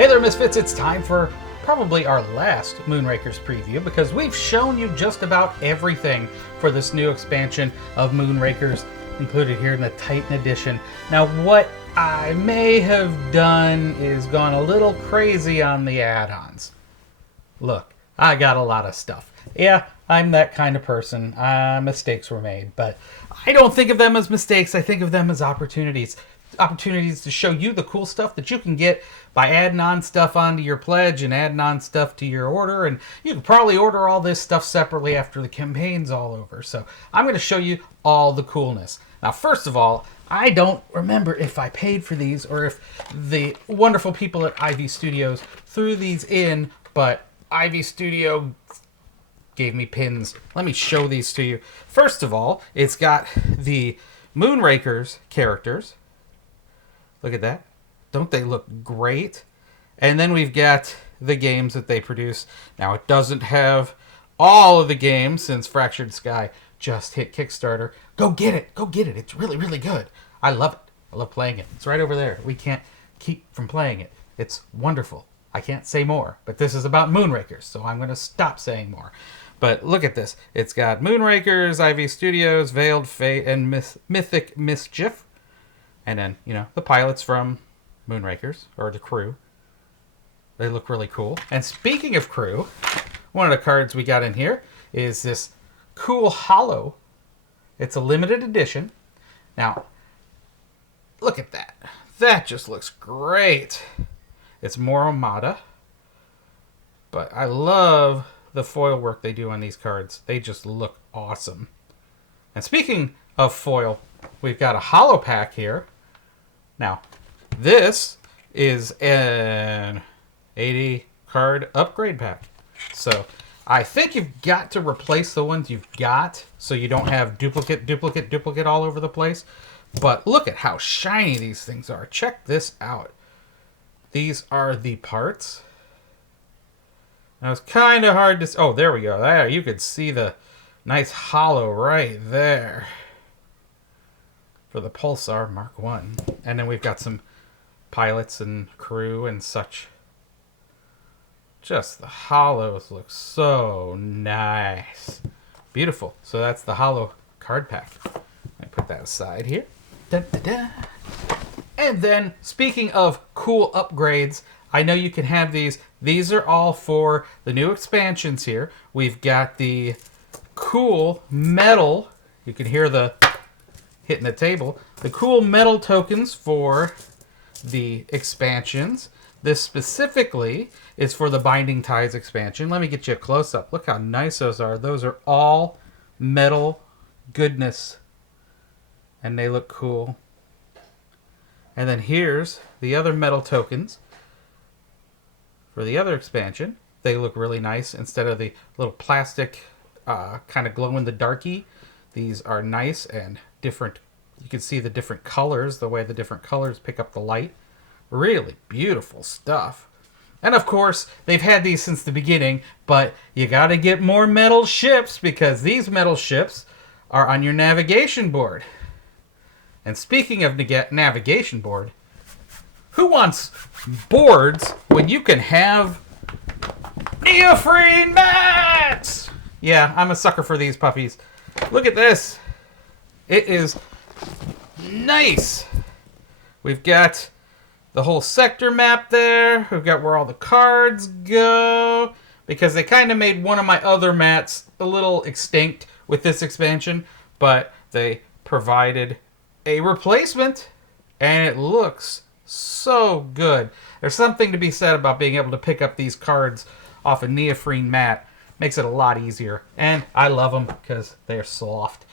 Hey there, Misfits! It's time for probably our last Moonrakers preview because we've shown you just about everything for this new expansion of Moonrakers included here in the Titan Edition. Now, what I may have done is gone a little crazy on the add-ons. Look, I got a lot of stuff. Yeah, I'm that kind of person. Mistakes were made, but I don't think of them as mistakes. I think of them as opportunities. Opportunities to show you the cool stuff that you can get by adding on stuff onto your pledge and adding on stuff to your order. And you can probably order all this stuff separately after the campaign's all over. So I'm going to show you all the coolness. Now, first of all, I don't remember if I paid for these or if the wonderful people at Ivy Studios threw these in, but Ivy Studio gave me pins. Let me show these to you. First of all, it's got the Moonrakers characters. Look at that. Don't they look great? And then we've got the games that they produce. Now, it doesn't have all of the games since Fractured Sky just hit Kickstarter. Go get it. Go get it. It's really, really good. I love it. I love playing it. It's right over there. We can't keep from playing it. It's wonderful. I can't say more, but this is about Moonrakers, so I'm going to stop saying more. But look at this. It's got Moonrakers, Ivy Studios, Veiled Fate, and Mythic Mischief. And then, you know, the pilots from Moonrakers, or the crew. They look really cool. And speaking of crew, one of the cards we got in here is this cool holo. It's a limited edition. Now, look at that. That just looks great. It's more Armada. But I love the foil work they do on these cards. They just look awesome. And speaking of foil, we've got a holo pack here. Now, this is an 80 card upgrade pack. So, I think you've got to replace the ones you've got so you don't have duplicate all over the place. But look at how shiny these things are. Check this out. These are the parts. Now, it's kind of hard to... Oh, there we go. There, you could see the nice holo right there for the Pulsar Mark 1. And then we've got some pilots and crew and such. Just the holos look so nice. Beautiful. So that's the holo card pack. I put that aside here. Dun, dun, dun. And then, speaking of cool upgrades, I know you can have these. These are all for the new expansions here. We've got the cool metal. You can hear the hitting the table. The cool metal tokens for the expansions. This specifically is for the Binding Ties expansion. Let me get you a close-up. Look how nice those are. Those are all metal goodness. And they look cool. And then here's the other metal tokens for the other expansion. They look really nice. Instead of the little plastic kind of glow-in-the-darky, these are nice and different. You can see the different colors, the way the different colors pick up the light. Really beautiful stuff. And of course, they've had these since the beginning, but you got to get more metal ships because these metal ships are on your navigation board. And speaking of navigation board, who wants boards when you can have neoprene mats? Yeah, I'm a sucker for these puppies. Look at this. It is nice. We've got the whole sector map there. We've got where all the cards go. Because they kind of made one of my other mats a little extinct with this expansion. But they provided a replacement. And it looks so good. There's something to be said about being able to pick up these cards off a neoprene mat. Makes it a lot easier. And I love them because they're soft.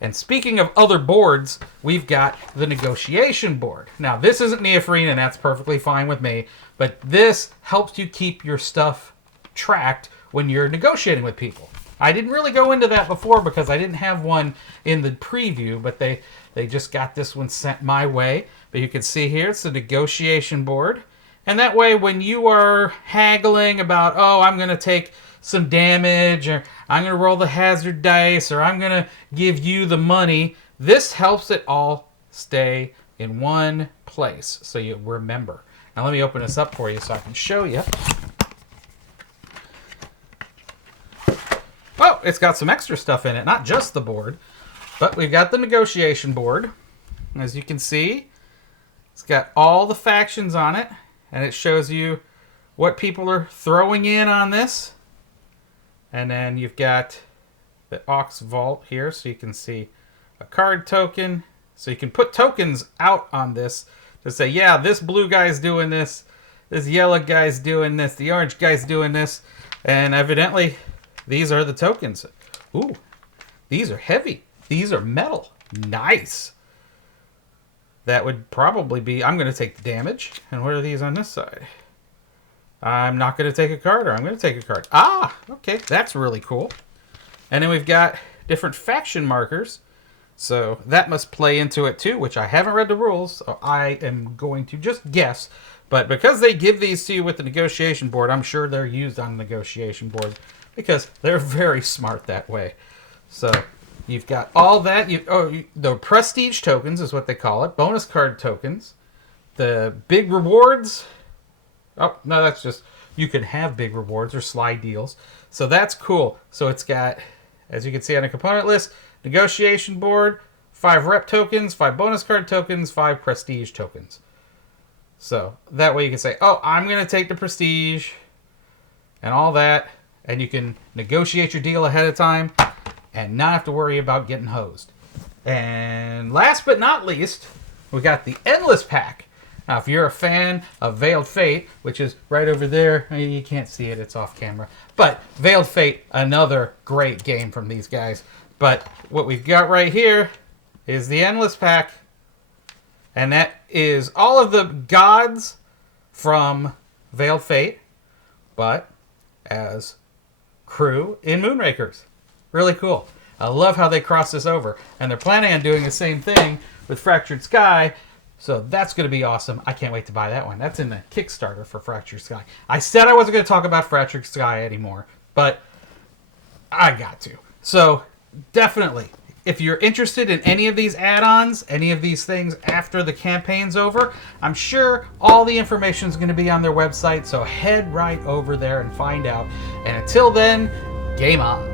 And speaking of other boards, we've got the negotiation board. Now, this isn't neoprene, and that's perfectly fine with me, but this helps you keep your stuff tracked when you're negotiating with people. I didn't really go into that before because I didn't have one in the preview, but they just got this one sent my way. But you can see here, it's the negotiation board. And that way, when you are haggling about, oh, I'm going to take some damage, or I'm going to roll the hazard dice, or I'm going to give you the money, this helps it all stay in one place so you remember. Now let me open this up for you so I can show you. Oh, it's got some extra stuff in it, not just the board, but we've got the negotiation board. As you can see, it's got all the factions on it, and it shows you what people are throwing in on this. And then you've got the Aux Vault here, so you can see a card token. So you can put tokens out on this to say, yeah, this blue guy's doing this, this yellow guy's doing this, the orange guy's doing this, and evidently these are the tokens. Ooh, these are heavy. These are metal. Nice. That would probably be... I'm going to take the damage. And what are these on this side? I'm not going to take a card, or I'm going to take a card. Ah, okay. That's really cool. And then we've got different faction markers. So that must play into it too, which I haven't read the rules. So I am going to just guess. But because they give these to you with the negotiation board, I'm sure they're used on the negotiation board because they're very smart that way. So... you've got all that. The prestige tokens is what they call it. Bonus card tokens. The big rewards. Oh, no, that's just... you can have big rewards or slide deals. So that's cool. So it's got, as you can see on the component list, negotiation board, 5 rep tokens, 5 bonus card tokens, 5 prestige tokens. So that way you can say, oh, I'm going to take the prestige and all that. And you can negotiate your deal ahead of time and not have to worry about getting hosed. And last but not least, we got the Endless Pack. Now, if you're a fan of Veiled Fate, which is right over there, you can't see it, it's off camera. But Veiled Fate, another great game from these guys. But what we've got right here is the Endless Pack. And that is all of the gods from Veiled Fate, but as crew in Moonrakers. Really cool. I love how they cross this over. And they're planning on doing the same thing with Fractured Sky. So that's going to be awesome. I can't wait to buy that one. That's in the Kickstarter for Fractured Sky. I said I wasn't going to talk about Fractured Sky anymore, but I got to. So definitely, if you're interested in any of these add-ons, any of these things after the campaign's over, I'm sure all the information is going to be on their website. So head right over there and find out. And until then, game on.